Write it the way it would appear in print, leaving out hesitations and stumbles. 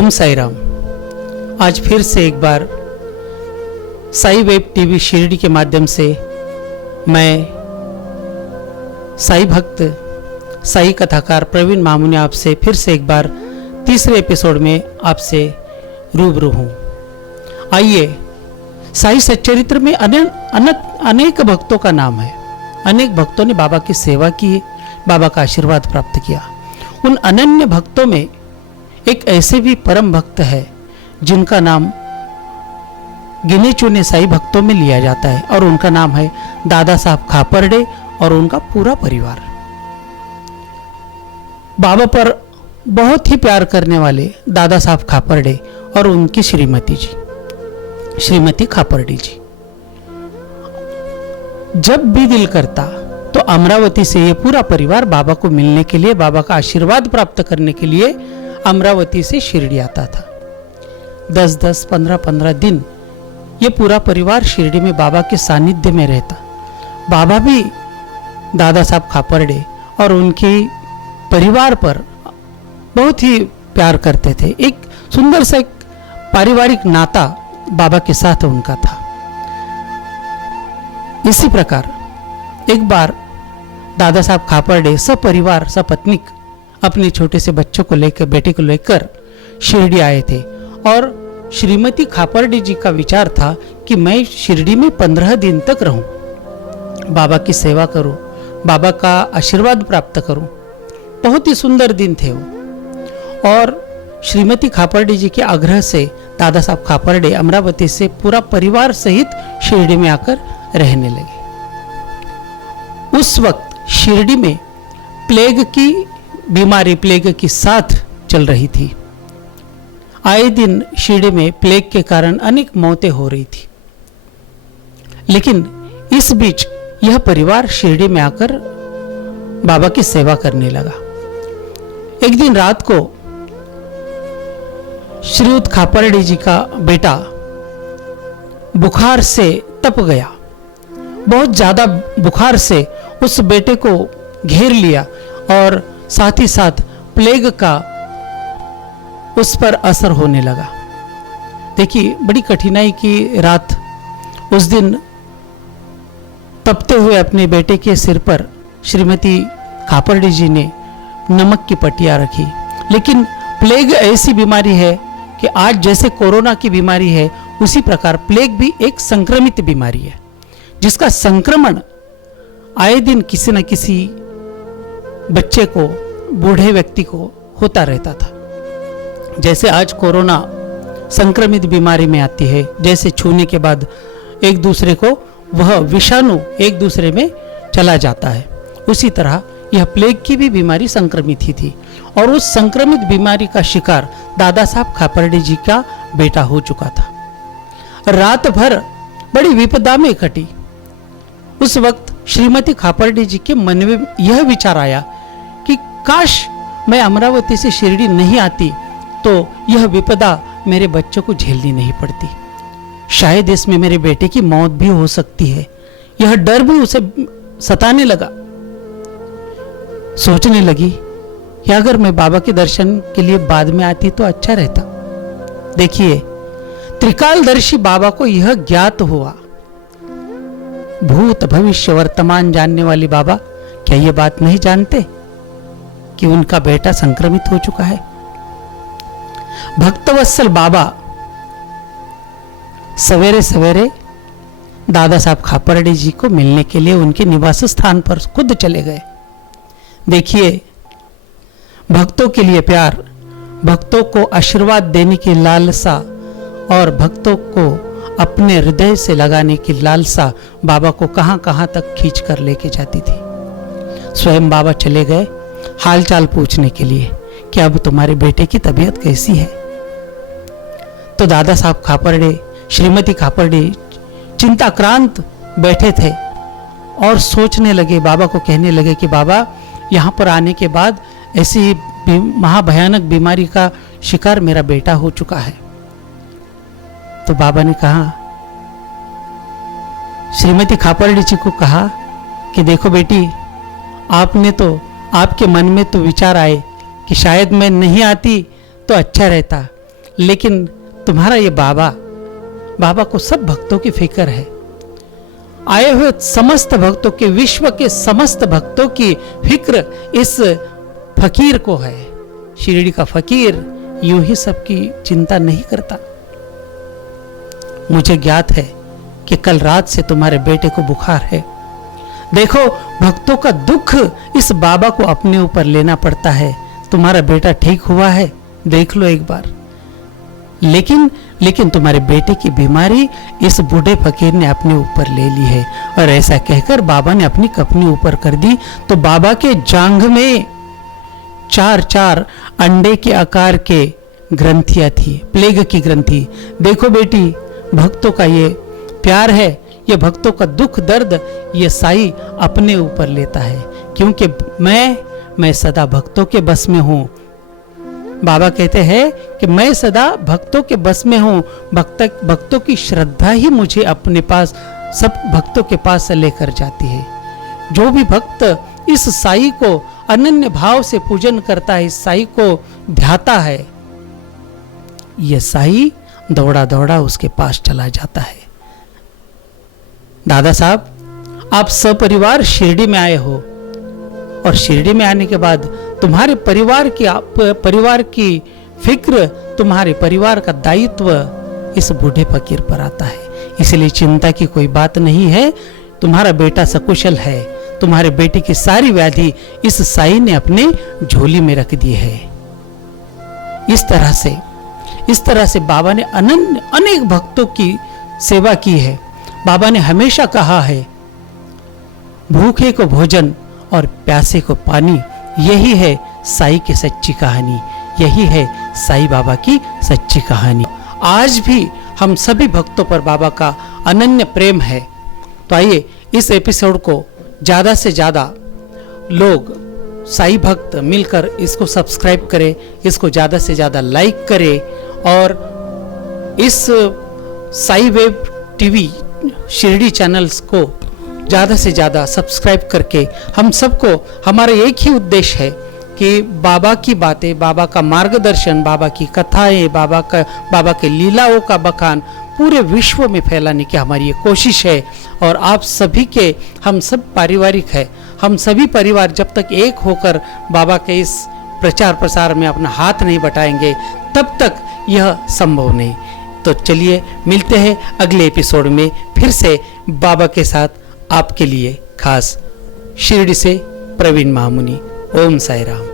ओम साई राम। आज फिर से एक बार साई वेब टीवी शिरडी के माध्यम से मैं साई भक्त साई कथाकार प्रवीण मामू ने आपसे फिर से एक बार तीसरे एपिसोड में आपसे रूबरू हूँ। आइए, साई सच्चरित्र में अनेक भक्तों का नाम है। अनेक भक्तों ने बाबा की सेवा की, बाबा का आशीर्वाद प्राप्त किया। उन अनन्य भक्तों में एक ऐसे भी परम भक्त है जिनका नाम गिने चुने साई भक्तों में लिया जाता है, और उनका नाम है दादा साहब खापरडे और उनका पूरा परिवार। बाबा पर बहुत ही प्यार करने वाले दादा साहब खापरडे और उनकी श्रीमती जी, श्रीमती खापरडे जी, जब भी दिल करता तो अमरावती से ये पूरा परिवार बाबा को मिलने के लिए, बाबा का आशीर्वाद प्राप्त करने के लिए अमरावती से शिरडी आता था। 10-10, 15-15 दिन ये पूरा परिवार शिरडी में बाबा के सानिध्य में रहता। बाबा भी दादा साहब खापरडे और उनके परिवार पर बहुत ही प्यार करते थे। एक सुंदर सा एक पारिवारिक नाता बाबा के साथ उनका था। इसी प्रकार एक बार दादा साहब खापरडे सपरिवार सपत्नीक अपने छोटे से बच्चों को लेकर, बेटे को लेकर शिरडी आए थे, और श्रीमती खापरडे जी का विचार था कि मैं शिरडी में 15 दिन तक रहूं, बाबा की सेवा करूं, बाबा का आशीर्वाद प्राप्त करूं। बहुत ही सुंदर दिन थे वो। और श्रीमती खापरडे जी के आग्रह से दादा साहब खापरडे अमरावती से पूरा परिवार सहित शिरडी में आकर रहने लगे। उस वक्त शिरडी में प्लेग की बीमारी, प्लेग की साथ चल रही थी। आए दिन शिरडी में प्लेग के कारण अनेक मौतें हो रही थी। लेकिन इस बीच यह परिवार शिरडी में आकर बाबा की सेवा करने लगा। एक दिन रात को श्रीयुत खापरडे जी का बेटा बुखार से तप गया। बहुत ज्यादा बुखार से उस बेटे को घेर लिया और साथ ही साथ प्लेग का उस पर असर होने लगा। देखिए, बड़ी कठिनाई की रात उस दिन तपते हुए अपने बेटे के सिर पर श्रीमती खापरडे जी ने नमक की पट्टियां रखी। लेकिन प्लेग ऐसी बीमारी है कि आज जैसे कोरोना की बीमारी है, उसी प्रकार प्लेग भी एक संक्रमित बीमारी है, जिसका संक्रमण आए दिन किसी न किसी बच्चे को, बूढ़े व्यक्ति को होता रहता था। जैसे आज कोरोना संक्रमित बीमारी में आती है, जैसे छूने के बाद एक दूसरे को वह विषाणु एक दूसरे में चला जाता है, उसी तरह यह प्लेग की भी बीमारी संक्रमित ही थी। और उस संक्रमित बीमारी का शिकार दादा साहब खापरडे जी का बेटा हो चुका था। रात भर बड़ी विपदा में कटी। उस वक्त श्रीमती खापरडे जी के मन में यह विचार आया कि काश मैं अमरावती से शिरडी नहीं आती तो यह विपदा मेरे बच्चों को झेलनी नहीं पड़ती। शायद इसमें मेरे बेटे की मौत भी हो सकती है। यह डर भी उसे सताने लगा। सोचने लगी कि अगर मैं बाबा के दर्शन के लिए बाद में आती तो अच्छा रहता। देखिए, त्रिकालदर्शी बाबा को यह ज्ञात हुआ, भूत भविष्य वर्तमान जानने वाले बाबा क्या यह बात नहीं जानते कि उनका बेटा संक्रमित हो चुका है? भक्तवत्सल बाबा सवेरे सवेरे दादा साहब खापरडे जी को मिलने के लिए उनके निवास स्थान पर खुद चले गए। देखिए, भक्तों के लिए प्यार, भक्तों को आशीर्वाद देने की लालसा और भक्तों को अपने हृदय से लगाने की लालसा बाबा को कहां कहां तक खींच कर लेके जाती थी। स्वयं बाबा चले गए हालचाल पूछने के लिए कि अब तुम्हारे बेटे की तबीयत कैसी है। तो दादा साहब खापरडे, श्रीमती खापरडे चिंताक्रांत बैठे थे और सोचने लगे, बाबा को कहने लगे कि बाबा, यहाँ पर आने के बाद ऐसी महाभयानक बीमारी का शिकार मेरा बेटा हो चुका है। तो बाबा ने कहा, श्रीमती खापरडे जी को कहा कि देखो बेटी, आपने तो, आपके मन में तो विचार आए कि शायद मैं नहीं आती तो अच्छा रहता, लेकिन तुम्हारा ये बाबा को सब भक्तों की फिक्र है। आए हुए समस्त भक्तों के, विश्व के समस्त भक्तों की फिक्र इस फकीर को है। शिरडी का फकीर यूं ही सबकी चिंता नहीं करता। मुझे ज्ञात है कि कल रात से तुम्हारे बेटे को बुखार है। देखो, भक्तों का दुख इस बाबा को अपने ऊपर लेना पड़ता है। तुम्हारा बेटा ठीक हुआ है, देख लो एक बार। लेकिन तुम्हारे बेटे की बीमारी इस बूढ़े फकीर ने अपने ऊपर ले ली है। और ऐसा कहकर बाबा ने अपनी कपनी ऊपर कर दी तो बाबा के जांघ में 4 अंडे के आकार के ग्रंथियां थी, प्लेग की ग्रंथि। देखो बेटी, भक्तों का ये प्यार है, ये भक्तों का दुख दर्द ये साईं अपने ऊपर लेता है, क्योंकि मैं सदा भक्तों के बस में हूं। बाबा कहते हैं कि मैं सदा भक्तों के बस में हूं। भक्तों की श्रद्धा ही मुझे अपने पास, सब भक्तों के पास से लेकर जाती है। जो भी भक्त इस साईं को अनन्य भाव से पूजन करता है, इस साईं को ध्याता है, यह साईं दौड़ा दौड़ा उसके पास चला जाता है। दादा साहब, आप सपरिवार शिरडी में आए हो और शिरडी में आने के बाद तुम्हारे परिवार की फिक्र, तुम्हारे परिवार का दायित्व इस बूढ़े फकीर पर आता है। इसलिए चिंता की कोई बात नहीं है। तुम्हारा बेटा सकुशल है। तुम्हारे बेटे की सारी व्याधि इस साईं ने अपने झोली में रख दी है। इस तरह से बाबा ने अनेक भक्तों की सेवा की है। बाबा ने हमेशा कहा है, भूखे को भोजन और प्यासे को पानी, यही है साईं की सच्ची कहानी, यही है साईं बाबा की सच्ची कहानी। आज भी हम सभी भक्तों पर बाबा का अनन्य प्रेम है। तो आइए इस एपिसोड को ज़्यादा से ज़्यादा लोग, साईं भक्त मिलकर इसको सब्सक्राइब करें, इसको ज़्यादा से ज़्यादा लाइक करें और इस Sai web TV Shirdi channels को ज़्यादा से ज़्यादा सब्सक्राइब करके हम सबको, हमारा एक ही उद्देश्य है कि बाबा की बातें, बाबा का मार्गदर्शन, बाबा की कथाएं, बाबा के लीलाओं का बखान पूरे विश्व में फैलाने की हमारी ये कोशिश है। और आप सभी के, हम सब पारिवारिक है, हम सभी परिवार जब तक एक होकर बाबा के इस प्रचार प्रसार में अपना हाथ नहीं बटाएंगे तब तक यह संभव नहीं। तो चलिए मिलते हैं अगले एपिसोड में फिर से बाबा के साथ आपके लिए खास। शिरडी से प्रवीण महामुनि। ओम साई राम।